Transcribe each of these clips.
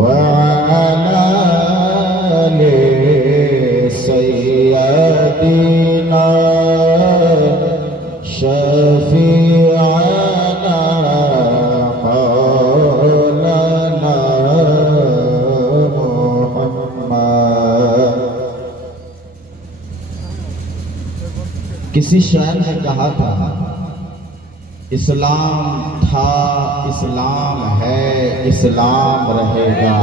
وعلى آل سيدنا شفيعنا مولانا محمد۔ کسی شاعر نے کہا تھا اسلام تھا، اسلام ہے، اسلام رہے گا۔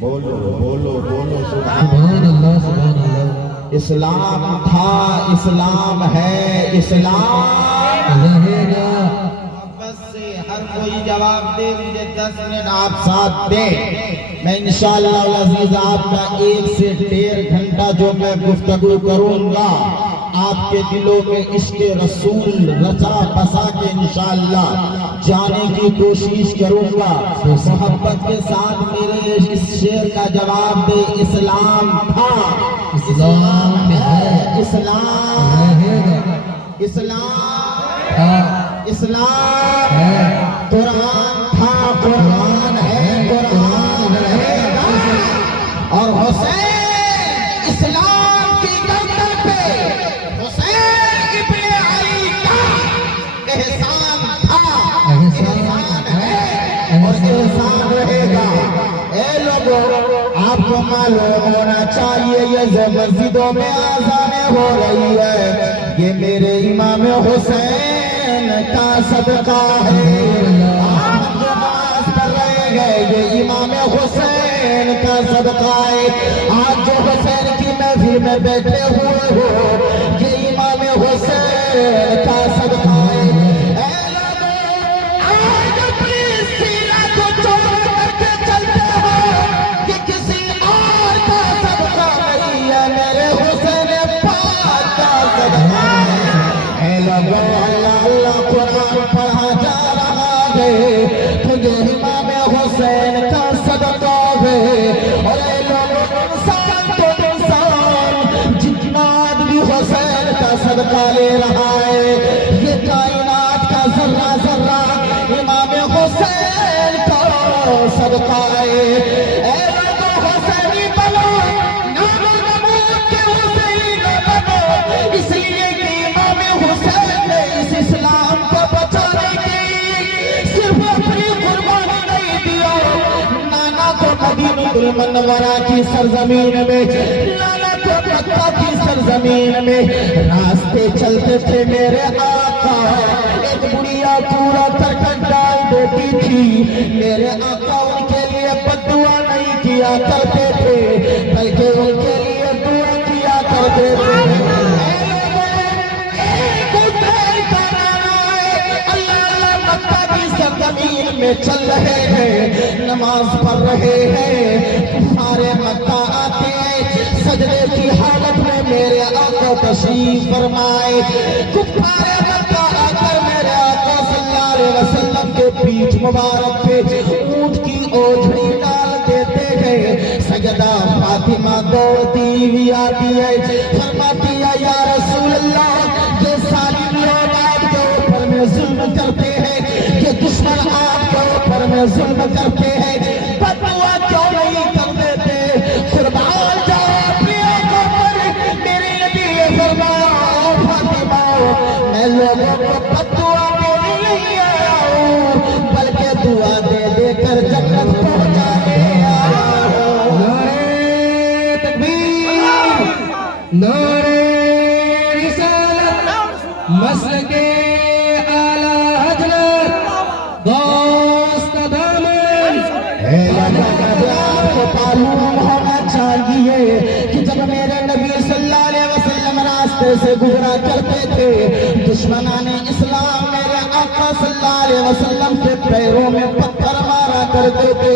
بولو بولو بولو سبحان اللہ سبحان اللہ۔ اسلام تھا، اسلام ہے، اسلام رہے گا۔ بس سے ہر کوئی جواب دے، مجھے 10 منٹ آپ ساتھ دیں، میں انشاءاللہ العزیز آپ کا 1 سے 1.5 گھنٹہ جو میں گفتگو کروں گا آپ کے دلوں میں عشق رسول رچا بسا کے انشاءاللہ جانے کی کوشش کروں گا۔ محبت کے ساتھ میرے اس شعر کا جواب دے، اسلام تھا، اسلام ہے، اسلام اسلام اسلام ہے، قرآن تھا، قرآن ہے، قرآن رہے گا۔ اور حسین اسلام کی گردن پہ حسین ابن علی کا احسان تھا، احسان ہے اور احسان رہے گا۔ اے لوگوں آپ کو معلوم ہونا چاہیے یہ جو مسجدوں میں آذانیں ہو رہی ہے یہ میرے امام حسین کا صدقہ ہے۔ آپ جو نماز پڑھ رہے ہیں یہ امام حسین کا صدقہ ہے۔ آج جو حسین کی محفل میں بیٹھے ہوئے ہو یہ امام حسین کا صدقہ ہے۔ اے لوگوں آج اپنی سیرت کو چھوڑ کر کے چلتے ہو کہ کسی اور کا صدقہ نہیں ہے، میرے حسین پاک کا صدقہ ہے۔ اے لوگوں اللہ اللہ قرآن پڑھا جا رہا ہے تجھے امام حسین کا صدقہ ہے۔ اور اے لوگوں انسان تو انسان جتنا بھی حسین کا صدقہ لے رہا ہے یہ کائنات کا ذرہ ذرہ امام حسین کا صدقہ ہے۔ اے لوگوں حسینی بنو، نام و نمود کے حسینی نہ بنو، اس لیے کہ امام حسین نے اس اسلام کو بچانے کی صرف اپنی قربانی نہیں دیا، نانا کو مدینہ المنورہ کی سرزمین میں، نانا کو مکہ کی سرزمین میں راستے چلتے تھے میرے آقا، ایک بڑیا پورا ترکن ڈال دیتی تھی، میرے آقا ان کے لیے بددعا نہیں کیا کرتے تھے بلکہ ان کے لیے دعا کیا کرتے تھے۔ زمین میں چل رہے ہیں، نماز پڑھ رہے ہیں، کفار مکہ آتے ہیں سجدے کی حالت میں میرے آقا تشریف فرمائے۔ کفار مکہ آ کر میرے آقا صلی اللہ علیہ وسلم کے پیٹھ مبارک پہ اونٹ کی اوجھڑی ڈال دیتے ہیں۔ سجدہ فاطمہ دوڑتی ہوئی آتی ہے، فرماتی ہے یا رسول اللہ یہ ظالم لوگ آپ کے اوپر میں ظلم کرتے ہیں، یہ دشمن آپ کے اوپر میں ظلم کرتے ہیں، بددعا کیوں نہیں کر دیتے؟ قربان جاؤ اپنی آنکھوں پر، میرے نبی نے فرمایا فاطمہ میں لوگوں کو بددعا دینے نہیں آیا ہوں بلکہ دعا دے دے کر جنت پہنچانے آیا ہوں۔ نعرہ تکبیر، نعرہ رسالت، مسلک معلوم ہونا چاہیے کہ جب میرے نبی صلی اللہ علیہ وسلم راستے سے گزرا کرتے تھے دشمنان اسلام میرے آقا صلی اللہ علیہ وسلم کے پیروں میں پتھر مارا کرتے تھے،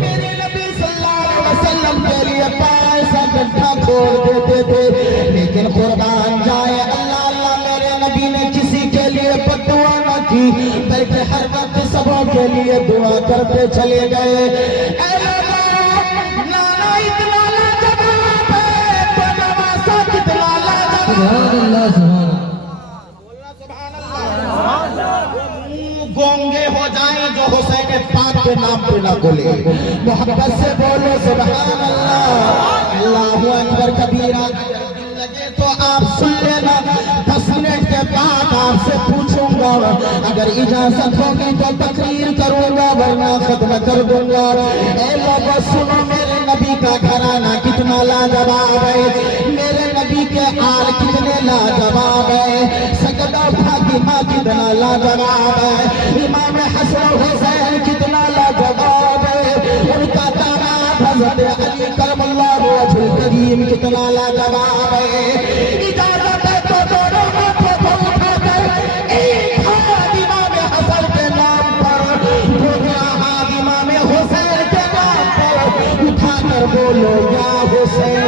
میرے نبی صلی اللہ علیہ وسلم کے لیے پائے سا گڈھا کھول دیتے تھے، لیکن قربان جائے اللہ اللہ میرے نبی نے کسی کے لیے بددعا نہ کی بلکہ ہر وقت سبوں کے لیے دعا کرتے چلے گئے۔ گونگے ہو جائیں جو حسین پاک کے نام پہ نہ بولے، محبت سے بولو سبحان اللہ، اللہ اکبر کبیرہ۔ لگے تو آپ سن لینا، 10 منٹ کے بعد آپ سے پوچھوں گا، اگر اجازت ہوگی تو تقریر کروں گا ورنہ ختم کر دوں گا۔ اے لوگوں سنو، میرے نبی کا گھرانہ کتنا لاجواب ہے، میرے نبی کے آل کتنے لاجواب ہے، سجدہ فاطمہ کتنا لاجواب ہے، امام حسن و حسین کتنا لاجواب ہے، ان کا داماد حضرت علی کرم اللہ وجہ الکریم کتنا لاجواب ہے۔ اجازت ہے تو دونوں ہاتھوں کو اٹھا کر ایک ہاتھ امام حسن کے نام پر، دوسرا ہاتھ امام حسین کے نام پر اٹھا کر بولو یا حسین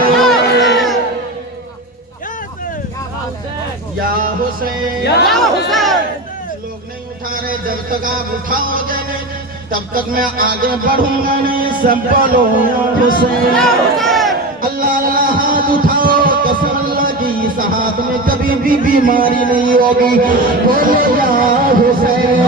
یا حسین یا حسین۔ لوگ نہیں اٹھا رہے، جب تک آپ اٹھاؤ گے تب تک میں آگے بڑھوں گا نہیں، سب بولو یا حسین۔ اللہ اللہ ہاتھ اٹھاؤ، قسم اللہ کی اس ہاتھ میں کبھی بھی بیماری نہیں ہوگی، بولو یا حسین۔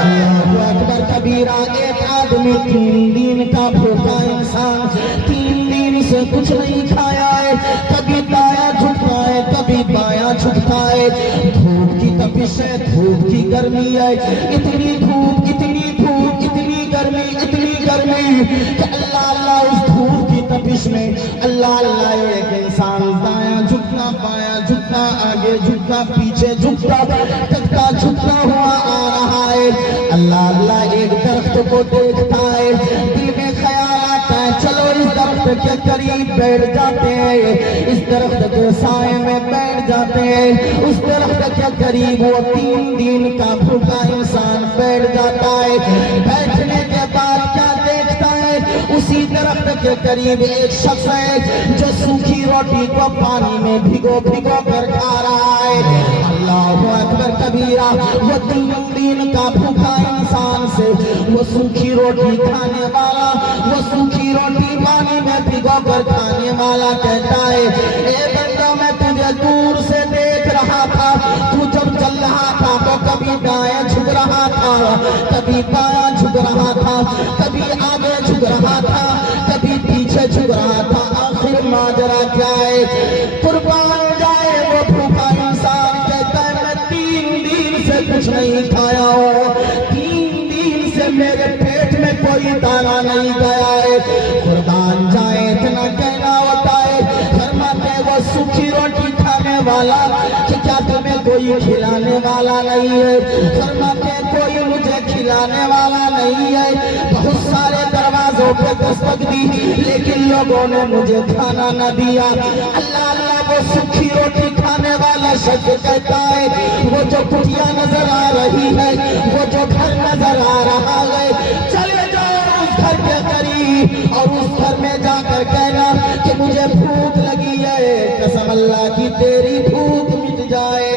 اللہ اکبر کبیرہ۔ ایک آدمی 3 دن کا بھوکا انسان، 3 دن سے کچھ نہیں کھایا ہے، کبھی دایاں جھکتا ہے کبھی بایاں جھکتا ہے، دھوپ کی تپش ہے، دھوپ کی گرمی ہے، اتنی دھوپ اتنی دھوپ اتنی گرمی اتنی گرمی کہ اللہ اللہ اس دھوپ کی تپش میں اللہ اللہ ایک انسان دایاں جھکتا بایاں جھکتا آگے جھکتا پیچھے جھکتا تکتا جھکتا ہوا آ رہا ہے۔ اللہ اللہ ایک درخت کو دیکھتا ہے، دل میں خیال آتا ہے چلو اس درخت کے قریب بیٹھ جاتے ہیں، اس درخت کے سائے میں بیٹھ جاتے ہیں۔ اس درخت کے قریب وہ 3 دن کا بھوکا انسان بیٹھ جاتا ہے۔ بیٹھنے کے بعد کیا دیکھتا ہے، اسی درخت کے قریب ایک شخص ہے جو سوکھی روٹی کو پانی میں بھگو بھگو کر کھا رہا ہے۔ اللہ اکبر کبیرہ۔ وہ 3 دن کا بھوکا انسان سے وہ سوکھی روٹی کھانے والا، وہ سوکھی روٹی پانی میں بھگو کر کھانے والا کہتا ہے، اے بندہ میں تجھے دور سے دیکھ رہا تھا، تو جب چل رہا تھا تو کبھی دائیں جھک رہا تھا کبھی بایاں جھک رہا تھا، کبھی آگے جھک رہا تھا کبھی پیچھے جھک رہا تھا، آخر ماجرا کیا ہے؟ قربان جائے وہ بھوکا انسان کہتا ہے میں 3 دن سے کچھ نہیں کھایا ہوں، 3 دن سے میرے پیٹ میں کوئی دانہ نہیں گیا ہے۔ قربان جائے اتنا کہنا ہوتا ہے، فرماتے وہ سوکھی روٹی کھانے والا کہ کیا تمہیں کوئی کھلانے والا نہیں ہے؟ فرماتے کوئی مجھے کھلانے والا نہیں ہے، بہت سارے دروازوں پہ دستک دی لیکن لوگوں نے مجھے کھانا نہ دیا۔ اللہ اللہ وہ سوکھی روٹی کھانے والا شخص کہتا ہے وہ جو کٹیا نظر آ رہی ہے، وہ جو گھر نظر آ رہا ہے، چلے جاؤ اس گھر کے قریب اور اس گھر میں جا کر کہنا کہ مجھے بھوک لگی ہے، قسم اللہ کی تیری بھوک مٹ جائے،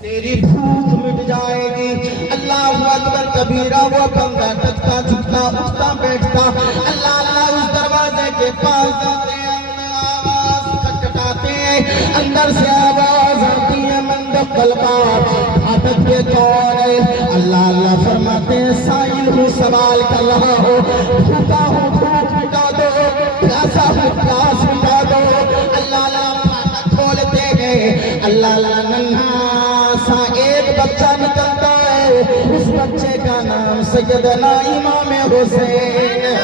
تیری بھوک مٹ جائے گی۔ اللہ اکبر کبیرہ۔ وہ بندہ تکتا جھکتا اٹھتا بیٹھتا، اللہ اللہ اس دروازے کے پاس جاتے ہیں، آواز کھٹکھٹاتے ہیں، اندر سے آواز آتی ہے من دخل الباب، پھاٹک پہ کون ہے؟ اللہ اللہ فرماتے ہیں سائل ہوں سوال کر رہا ہو، بھوکا ہوں بھوک مٹا دو، پیاسا ہوں پیاس مٹا دو۔ اللہ اللہ پھاٹک کھولتے ہیں، اللہ اللہ ننھا سا ایک بچہ نکلتا ہے، اس بچے کا نام سیدنا امام حسین ہے۔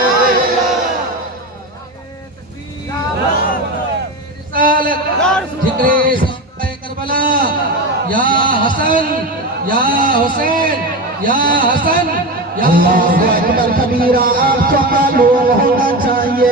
ذکر صحابہ کربلا، یا حسن یا حسین یا حسن یا اللہ اکبر کبیرہ۔ آپ کو معلوم ہونا چاہیے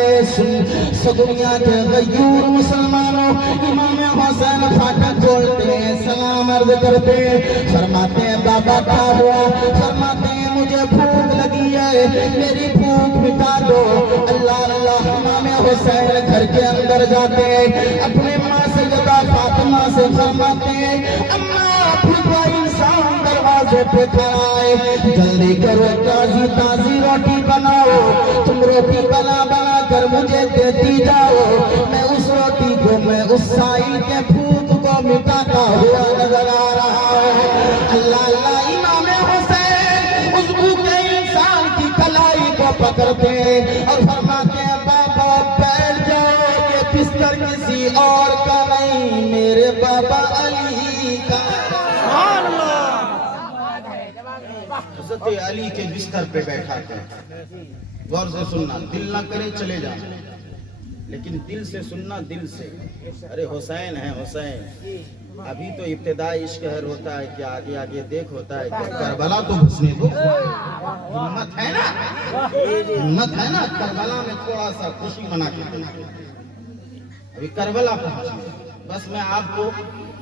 دنیا کے غیور مسلمانوں، امام حسین پھاٹک کھولتے ہیں، سلام عرض کرتے ہیں، فرماتے ہیں بابا کیا ہوا؟ فرماتے ہیں مجھے بھوک لگی ہے، میری بھوک مٹا دو۔ اللہ اللہ امام حسین گھر کے اندر جاتے ہیں، اپنے ماں سیدہ فاطمہ سے فرماتے ہیں اماں بھوکا انسان دروازے پہ کھڑا ہے، جلدی کرو تازی تازی روٹی بناؤ، تم روٹی بنا بنا کر مجھے دیتی جاؤ، میں اس روٹی کو میں اس سائل کے بھوک کو مٹاتا ہوا نظر آ رہا ہوں۔ اللہ اللہ امام حسین اس بابا علی کا حضرت علی کے بستر پہ بیٹھا تھا. غور سے سننا, دل نہ کرے چلے جانا, لیکن دل سے سننا, دل سے. ارے حسین ہے حسین, ابھی تو ابتدائی عشق ہوتا ہے کہ آگے آگے دیکھ ہوتا ہے کہ کربلا تو گھسنے دو. ہمت ہے نا, ہمت ہے نا, کربلا میں تھوڑا سا خوشی منا کے ابھی کربلا پہنچی. بس میں آپ کو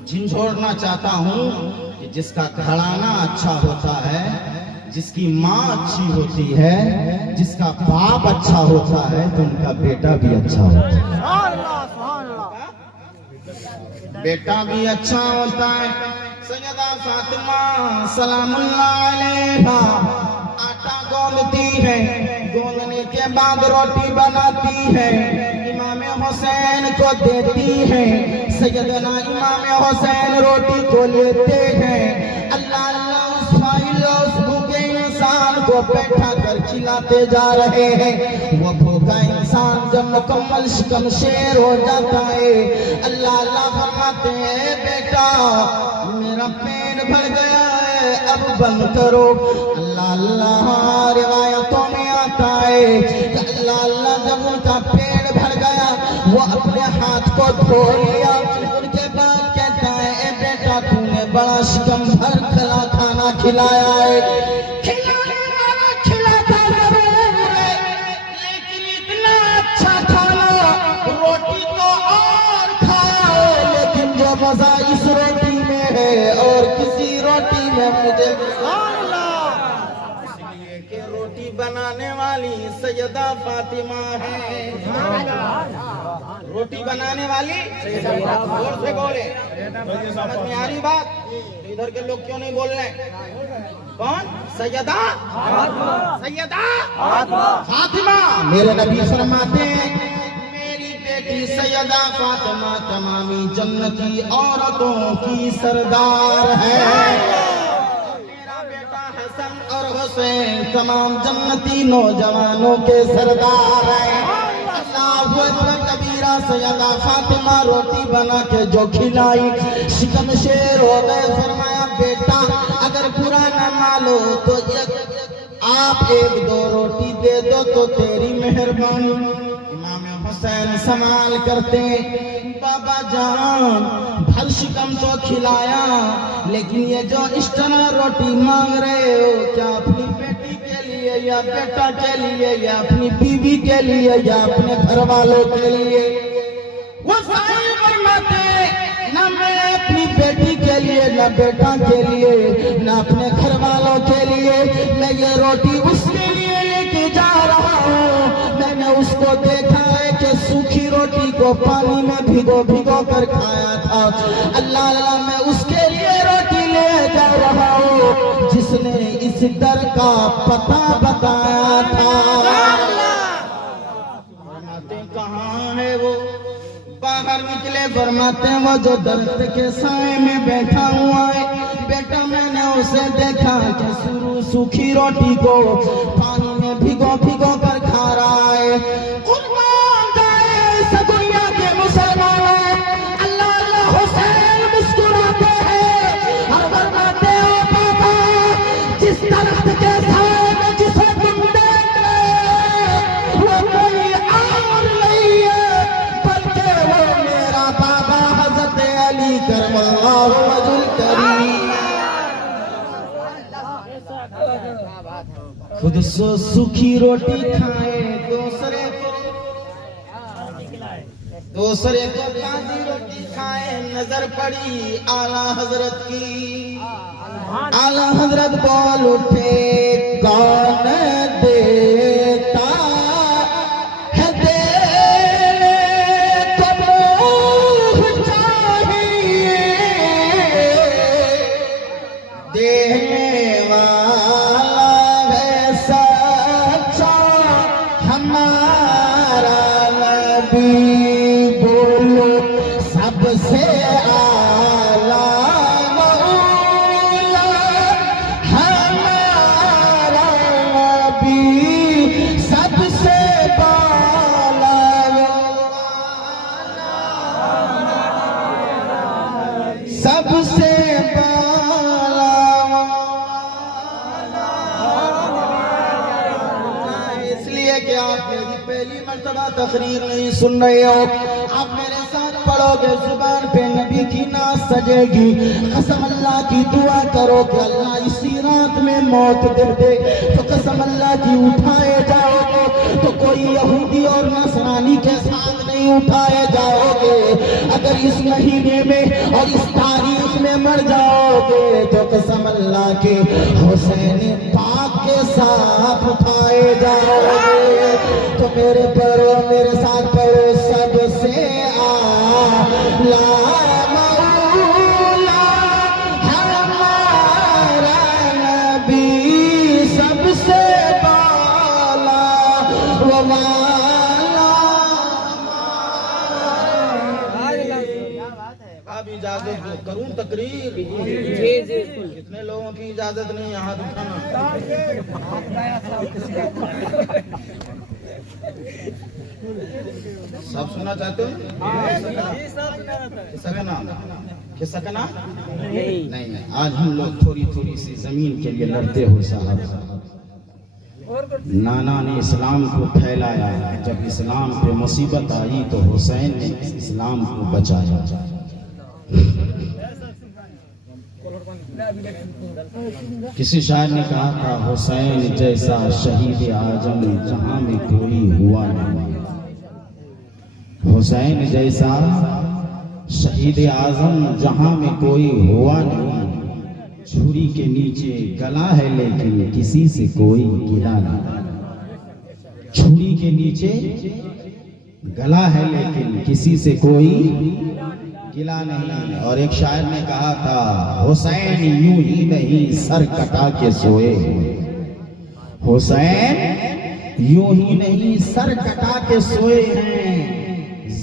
جھنجھوڑنا چاہتا ہوں کہ جس کا گھرانا اچھا ہوتا ہے, جس کی ماں اچھی ہوتی ہے, جس کا باپ اچھا ہوتا ہے, تو ان کا بیٹا بھی اچھا ہوتا ہے. بیٹا بھی اچھا ہوتا ہے. سیدہ فاطمہ سلام اللہ علیہا آٹا گوندتی ہے, گوندنے کے بعد روٹی بناتی ہے, امام حسین کو دیتی ہے. سیدنا امام حسین روٹی کو لیتے ہیں, اللہ اللہ اس بھوکے انسان کو بیٹھا کر کھلاتے جا رہے ہیں. وہ بھوکا انسان جب مکمل شکم شیر ہو جاتا ہے, اللہ اللہ فرماتے ہیں بیٹا میرا پیٹ بھر گیا ہے, اب بند کرو. اللہ اللہ روایتوں میں آتا ہے کہ اللہ اللہ جب ان کا پیٹ بھر گیا وہ اپنے ہاتھ کو دھو لیا. ان کے بعد کہتا ہے اے بیٹا تو نے بڑا شکم بھر کھانا کھلایا ہے. کھلانے والا کھلاتا ضرور ہے, لیکن اتنا اچھا کھانا روٹی تو اور کھاؤ, لیکن جو مزہ اس روٹی میں ہے اور کسی روٹی میں مجھے کہ روٹی بنانے والی سیدہ فاطمہ ہے. روٹی بنانے والی زور سے بولے, سمجھ میں آ رہی بات؟ ادھر کے لوگ کیوں نہیں بول رہے؟ کون؟ سیدہ فاطمہ. میرے نبی فرماتے ہیں میری بیٹی سیدہ فاطمہ تمامی جنتی عورتوں کی سردار ہے. اور حسین تمام جنتی نوجوانوں کے سردار ہیں. اللہ اکبر کبیرہ. سیدہ فاطمہ روٹی بنا کے جو کھلائی شکم شیر ہو گئے. فرمایا بیٹا اگر برا نہ مانو تو آپ ایک دو روٹی دے دو تو تیری مہربانی. امام حسین سوال کرتے بابا جان بھر شکم تو کھلایا, لیکن یہ جو اس طرح روٹی مانگ رہے ہو کیا اپنی بیٹی کے لیے یا بیٹا کے لیے یا اپنی بیوی کے لیے یا اپنے گھر والوں کے لیے؟ وہ سائل فرماتے نہ میں اپنی بیٹی کے لیے, نہ بیٹا کے لیے, نہ اپنے گھر والوں کے لیے. میں یہ روٹی اس کے لیے لے کے جا رہا ہوں. میں نے اس کو دیکھا ہے کہ سوکھی روٹی کو پانی میں بھگو کر کھایا تھا. اللہ اللہ میں اس کے لیے روٹی لے جا رہا ہوں جس نے اس در کا پتہ بتایا تھا. فرماتے کہاں ہے وہ؟ باہر نکلے. فرماتے ہیں وہ جو درخت کے سائے میں بیٹھا ہوا ہے. بیٹا میں نے اسے دیکھا کہ سوکھی روٹی کو پانی میں بھگو کر کھا رہا ہے. قربان جائے اس دنیا کے مسلمانوں, اللہ اللہ حسین مسکراتے ہیں اور فرماتے ہو بابا جس درخت کے سائے میں جسے تم دیکھ رہے وہ کوئی اور نہیں ہے بلکہ وہ میرا بابا حضرت علی کرم اللہ وجہ الکریم. خود سوکھی روٹی کھائے دوسرے کو تازی روٹی کھائے. نظر پڑی اعلیٰ حضرت کی. اعلیٰ حضرت بول اٹھے کون دیتا ہے دینے کو منہ چاہیے, دینے والا ہے سچا ہمارا نبی. بولو سب سے اعلیٰ مولا ہمارا نبی. کہ آپ میری پہلی مرتبہ تقریر نہیں سن رہے ہو، آپ میرے ساتھ پڑھو گے، زبان پہ نبی کی ناز سجے گی، قسم اللہ کی دعا کرو کہ اللہ اسی رات میں موت دے دے، تو قسم اللہ کی اٹھائے جاؤ گے تو کوئی یہودی اور نصرانی کے ساتھ نہیں اٹھائے جاؤ گے، اگر اس مہینے میں اور اس تاریخ میں مر جاؤ گے تو قسم اللہ کے حسین پاک کے ساتھ اٹھائے جاؤ گے۔ تو میرے پڑھو، میرے ساتھ پڑھو، سب سے اعلیٰ مولا ہمارا نبی، سب سے بالا و والا۔ اب اجازت دو، کروں تقریر؟ کتنے لوگوں کی اجازت نہیں یہاں دکھانا؟ سب سننا چاہتے ہو؟ قصہ کا نام نہیں، آج ہم لوگ تھوڑی سی زمین کے لیے لڑتے ہو صاحب۔ نانا نے اسلام کو پھیلایا، جب اسلام پہ مصیبت آئی تو حسین نے اسلام کو بچایا۔ کسی شاعر نے کہا تھا، حسین جیسا شہید اعظم جہاں میں کوئی ہوا نہیں، حسین جیسا شہید اعظم جہاں میں کوئی ہوا نہیں، چھری کے نیچے گلا ہے لیکن کسی سے کوئی گلا نہیں، چھری کے نیچے گلا ہے لیکن کسی سے کوئی گلا نہیں۔ اور ایک شاعر نے کہا تھا، حسین یوں ہی نہیں سر کٹا کے سوئے، حسین یوں ہی نہیں سر کٹا کے سوئے ہیں،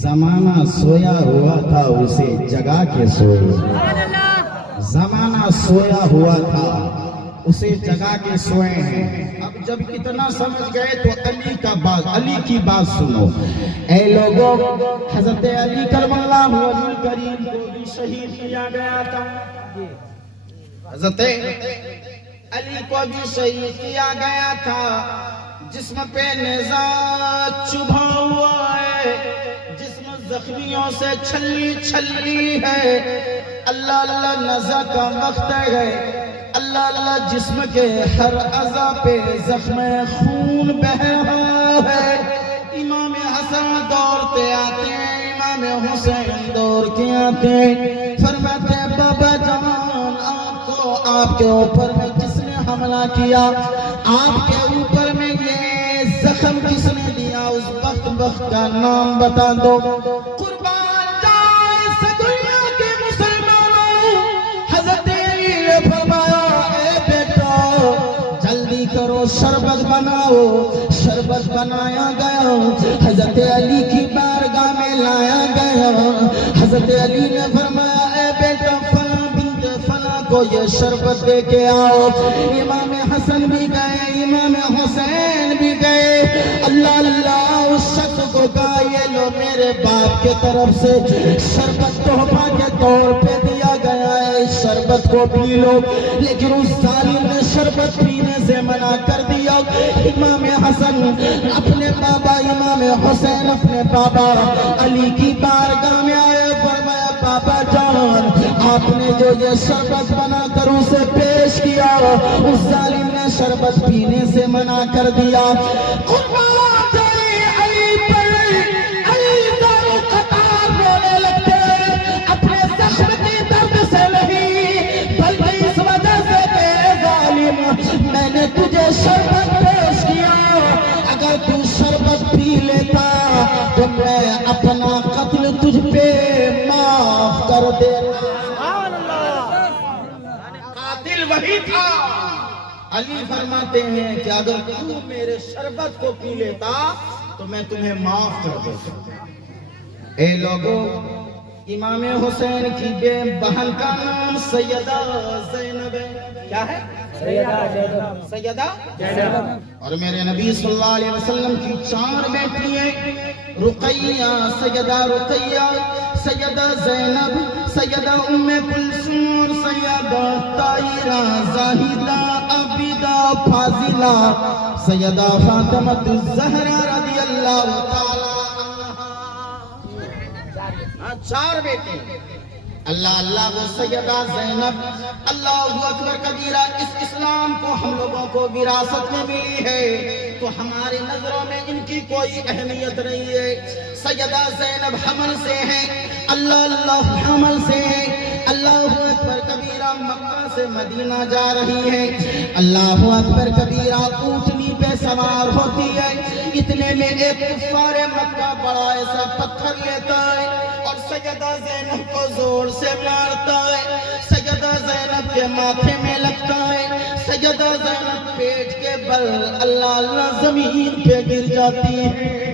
زمانہ سویا ہوا تھا اسے جگا کے سوئے، زمانہ سویا ہوا تھا اسے جگا کے سوئے ہیں۔ اب جب اتنا سمجھ گئے تو علی کی بات سنو۔ اے لوگوں، حضرت علی کرم اللہ وجہ کریم کو بھی شہید کیا گیا تھا، حضرت علی کو بھی شہید کیا گیا تھا، جسم پہ نیزہ چبھا ہوا ہے، جسم زخمیوں سے چھلی ہے، اللہ اللہ نزا کا وقت ہے، اللہ اللہ جسم کے ہر اعضاء پہ زخم خون بہ رہا ہے، امام حسن دوڑتے آتے ہیں، امام حسین دوڑ کے آتے ہیں، فرماتے ہیں بابا جان آپ کے اوپر میں کس نے حملہ کیا، آپ کے اوپر میں یہ زخم کس نے دیا، اس وقت کا نام بتا دو۔ قربان جائے اس دنیا کے مسلمانوں، حضرت علی نے فرمایا اے بیٹا جلدی کرو شربت بناؤ، شربت بنایا گیا، حضرت علی کی بارگاہ میں لایا گیا، حضرت علی نے فرمایا اے بیٹا فلاں بنت فلاں کو یہ شربت دے کے آؤ، امام حسن بھی گئے، امام حسین بھی گئے، اللہ اللہ اس شخص کو کہا یہ لو میرے باپ کے طرف سے شربت تحفہ کے طور پہ دیا گیا ہے، اس شربت کو پی لو، لیکن اس ظالم نے شربت پینے سے منع کر دیا۔ امام حسن اپنے بابا، امام حسین اپنے بابا علی کی بارگاہ میں آئے، فرمایا بابا جان آپ نے جو یہ شربت بنا کر اسے پیش کیا، اس ظالم نے شربت پینے سے منع کر دیا۔ قربان جائے علی پر، علی دارو قطار رونے لگتے، اپنے زخم کی درد سے نہیں بلکہ اس وجہ سے کہ ظالم میں نے تجھے شربت پیش کیا، اگر تو شربت پی لیتا تو میں اپنا قتل تجھ پہ معاف کر دیتا۔ قاتل وہی تھا۔ علی فرماتے ہیں کہ اگر تو میرے شربت کو پی لیتا تو میں تمہیں معاف کر دیتا۔ اے لوگوں، امام حسین کی بے بہن کا نام سیدہ زینب ہے، کیا ہے؟ سیدہ زینب۔ اور میرے نبی صلی اللہ علیہ وسلم کی 4 بیٹی ہیں، رقیہ، سیدہ رقیہ، سیدہ زینب، سیدہ ام کلثوم، سیدہ طاہرہ، زاہدہ، عابدہ، فاضلہ، سیدہ فاطمہ الزہرا رضی اللہ تعالی عنہا، 4 بیٹے، اللہ اللہ وہ سیدہ زینب، اللہ اکبر کبیرہ، اس اسلام کو ہم لوگوں کو وراثت میں ملی ہے تو ہماری نظروں میں ان کی کوئی اہمیت نہیں ہے۔ سیدہ زینب حمل سے ہیں، اللہ اللہ حمل سے ہیں، اللہ اکبر کبیرہ مکہ سے مدینہ جا رہی ہے، اللہ اکبر کبیرہ اونٹنی پہ سوار ہوتی ہے، اتنے میں ایک کفار مکہ بڑا ایسا پتھر لیتا ہے اور سیدہ زینب کو زور سے مارتا ہے، سیدہ زینب کے ماتھے میں لگتا ہے، سیدہ زینب پیٹ کے بل اللہ اللہ زمین پہ گر جاتی ہے۔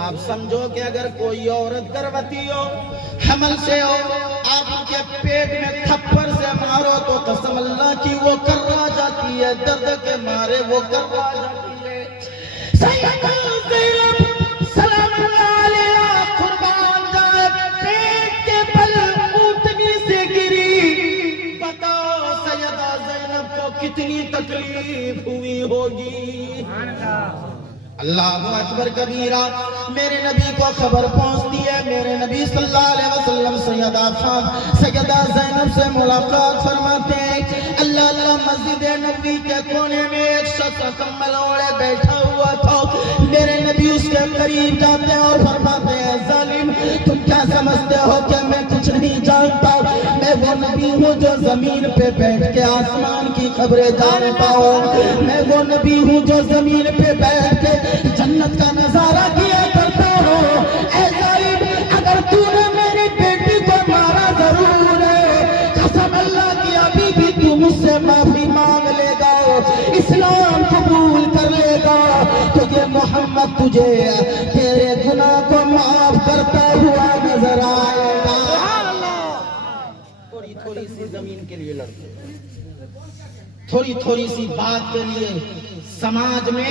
آپ سمجھو کہ اگر کوئی عورت گروتی ہو، حمل سے ہو، آپ ان کے پیٹ میں تھپڑ سے مارو تو قسم اللہ کی وہ کرا جاتی ہے، درد کے مارے وہ کرا جاتی ہے۔ سیدہ زینب سلام اللہ علیہا قربان جائے، پیٹ کے بل اونٹنی سے گری، بتاؤ سیدہ زینب کو کتنی تکلیف ہوئی ہوگی۔ اللہ اکبر کبیرہ، میرے نبی کو خبر پہنچتی ہے، میرے نبی صلی اللہ علیہ وسلم سیدہ زینب سے ملاقات فرماتے ہیں، اللہ اللہ مسجد نبی کے کونے میں ایک شخص کمبل اوڑے بیٹھا ہوا تھا، میرے نبی اس کے قریب جاتے ہیں اور فرماتے ہیں، ظالم تم کیا سمجھتے ہو کہ میں کچھ نہیں جانتا، میں وہ نبی ہوں جو زمین پہ بیٹھ کے آسمان کی خبریں جانتا ہوں، میں وہ نبی ہوں جو زمین پہ بیٹھ کے جنت کا نظارہ کیا کرتا ہو۔ اے ظالم اگر تو نے میری بیٹی کو مارا ضرور ہے، قسم اللہ کی ابھی بھی تو مجھ سے معافی مانگ لے گا، اسلام قبول کر لے گا تو یہ محمد تجھے تیرے گناہ کو معاف کرتا ہوا نظر آئے گا۔ تھوڑی سی زمین کے لیے لڑتے، تھوڑی سی بات کے لیے سماج میں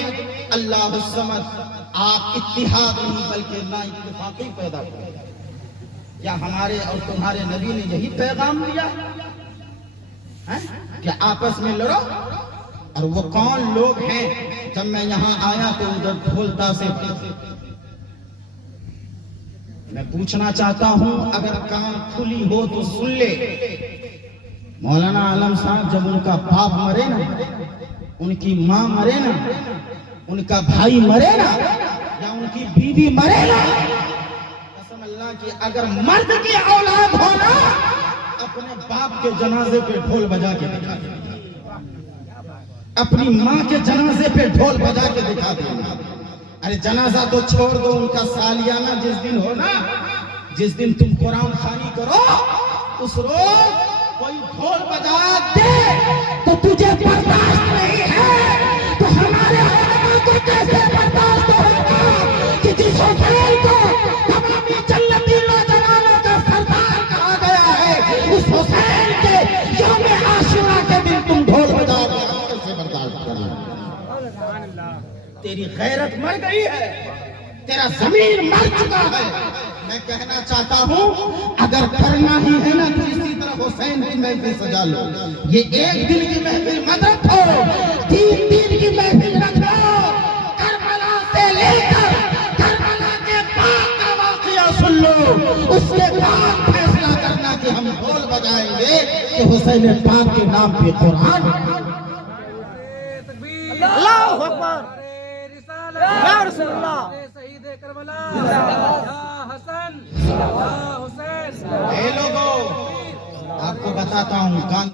اللہ الصمد، آپ اتحاد نہیں بلکہ نا اتفاقی پیدا کریں۔ کیا ہمارے اور تمہارے نبی نے یہی پیغام دیا کہ آپس میں لڑو؟ اور وہ کون لوگ ہیں؟ جب میں یہاں آیا تو ادھر ڈھولتا سے میں پوچھنا چاہتا ہوں، اگر کان کھلی ہو تو سن لے، مولانا عالم صاحب جب ان کا باپ مرے نا، ان کی ماں مرے نا، ان کا بھائی مرے نا، یا ان کی بیوی مرے نا، قسم اللہ کی اگر مرد کی اولاد ہونا اپنے باپ کے جنازے پہ ڈھول بجا کے دکھا دے، اپنی ماں کے جنازے پہ ڈھول بجا کے دکھا دے۔ ارے جنازہ تو چھوڑ دو، ان کا سالیانہ جس دن ہونا، جس دن تم قرآن خوانی کرو، اس روز کوئی ڈھول بجا دے تو تجھے برداشت نہیں ہے، تو ہمارے علماء کو کیسے برداشت ہوگا کہ جس حسین کو تمامی جنتی نوجوانوں کا سردار کہا گیا ہے، اس حسین کے یوم عاشورہ کے دن تم ڈھول بجا دے، کیسے برداشت کرنا؟ تیری غیرت مر گئی ہے، تیرا ضمیر مر چکا ہے۔ میں کہنا چاہتا ہوں اگر کرنا ہی ہے نا تو اسی طرح حسین کی محفل سجا لو، یہ ایک دن کی محفل مت رکھو، 3 دن کی محفل رکھو، کربلا سے لے کر کربلا کے بعد کا واقعہ سن لو، اس کے بعد فیصلہ کرنا کہ ہم ڈھول بجائیں گے کہ حسین پاک کے نام پہ قرآن۔ اللہ اکبر، یا رسول اللہ، شہید کربلا، یا حسن، یا حسین۔ اے لوگوں، آپ کو بتاتا ہوں